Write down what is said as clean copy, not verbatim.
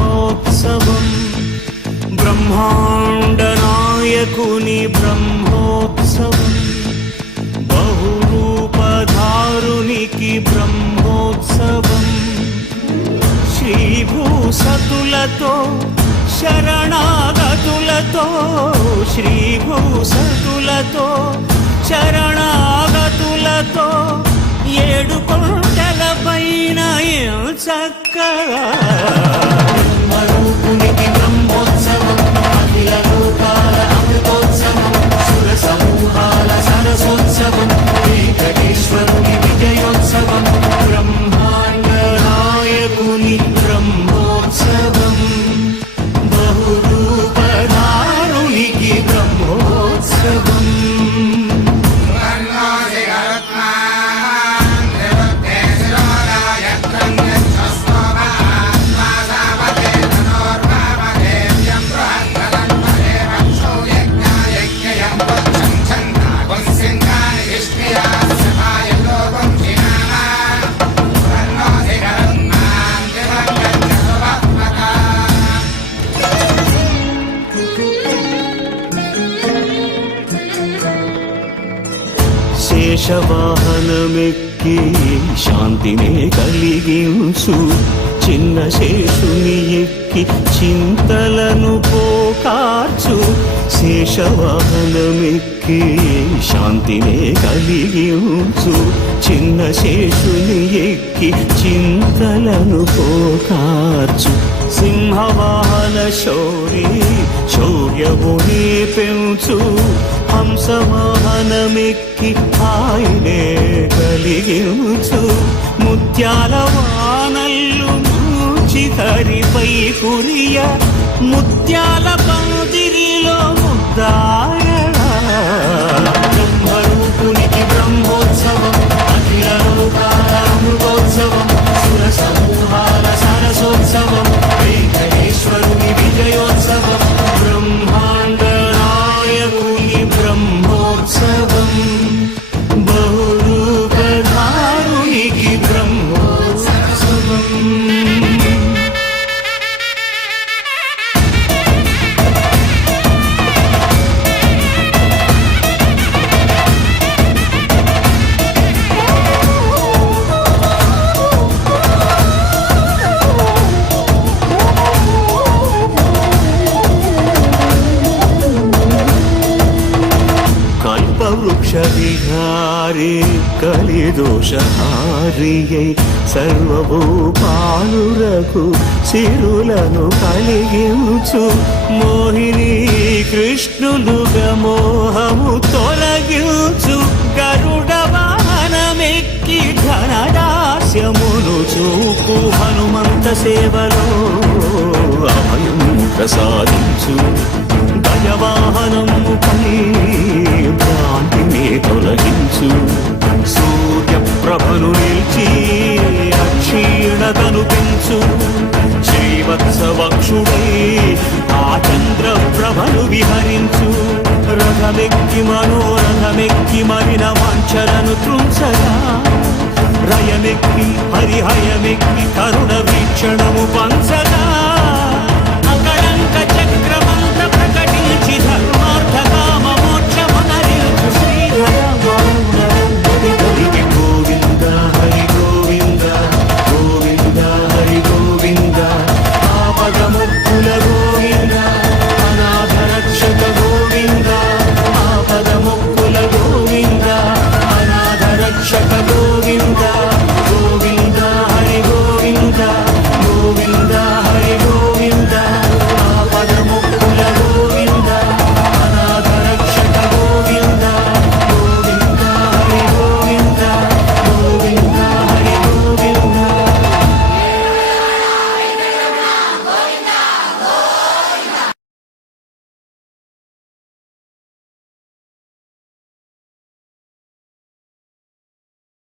బ్రహ్మోత్సవం బ్రహ్మాండ నాయకుని బ్రహ్మోత్సవం బహురూపధారునికి బ్రహ్మోత్సవం శ్రీభూసతులతో శరణాగతులతో శ్రీభూసతులతో శరణాగతులతో 7 కొండల పైన చక్కగా బ్రహ్మరూపునికి బ్రహ్మోత్సవం అఖిల లోకాల అమృతోత్సవం సుర సమూహాల సరసోత్సవం వెంకటేశ్వరుని విజయోత్సవం బ్రహ్మాండ నాయకుని బ్రహ్మోత్సవం బహురూపధారునికి బ్రహ్మోత్సవం శేషవాహనమెక్కి శాంతినే కలిగించు చిన్న శేషుని ఎక్కి చింతలను పోకార్చు శేషవాహనమెక్కి శాంతినే కలిగించు చిన్న శేషుని ఎక్కి చింతలను పోకార్చు సింహవాహన శౌర్యమునే పెంచు హంసవాహనమెక్కి ఆయనే కలిగించు ముత్యాల వానల్లు మూచి హరిపై కురియ ముత్యాల పందిరిలో ముద్దారణ బ్రహ్మరూపునికి బ్రహ్మోత్సవం అఖిల లోకాల అమృతోత్సవం సుర సమూహాల సరసోత్సవం వెంకటేశ్వరుని విజయోత్సవం బ్రహ్మాండ నాయకుని బ్రహ్మోత్సవం బహురూపధారునికి బ్రహ్మోత్సవం వృక్షవిహారే కలిదోషహారియై సర్వభూపాలురకు సిరులను కలిగించు మోహిని కృష్ణులుగా మోహము తొలగించు గరుడ వాహనమెక్కి ఘనదాస్యమును చూపు హనుమంత సేవలో అభయం ప్రసాదించు గజవాహనముపై భ్రాంతిని తొలగించు సూర్యప్రభను నిలిచి అక్షీణతను పెంచు శ్రీవత్సవక్షుడై ఆ చంద్రప్రభను విహరించు రథమెక్కి మనోరథమెక్కి మరిన వాంఛలను త్రుంచగా రయమెక్కి హరిహయమెక్కి కరుణ వీక్షణము పంచగా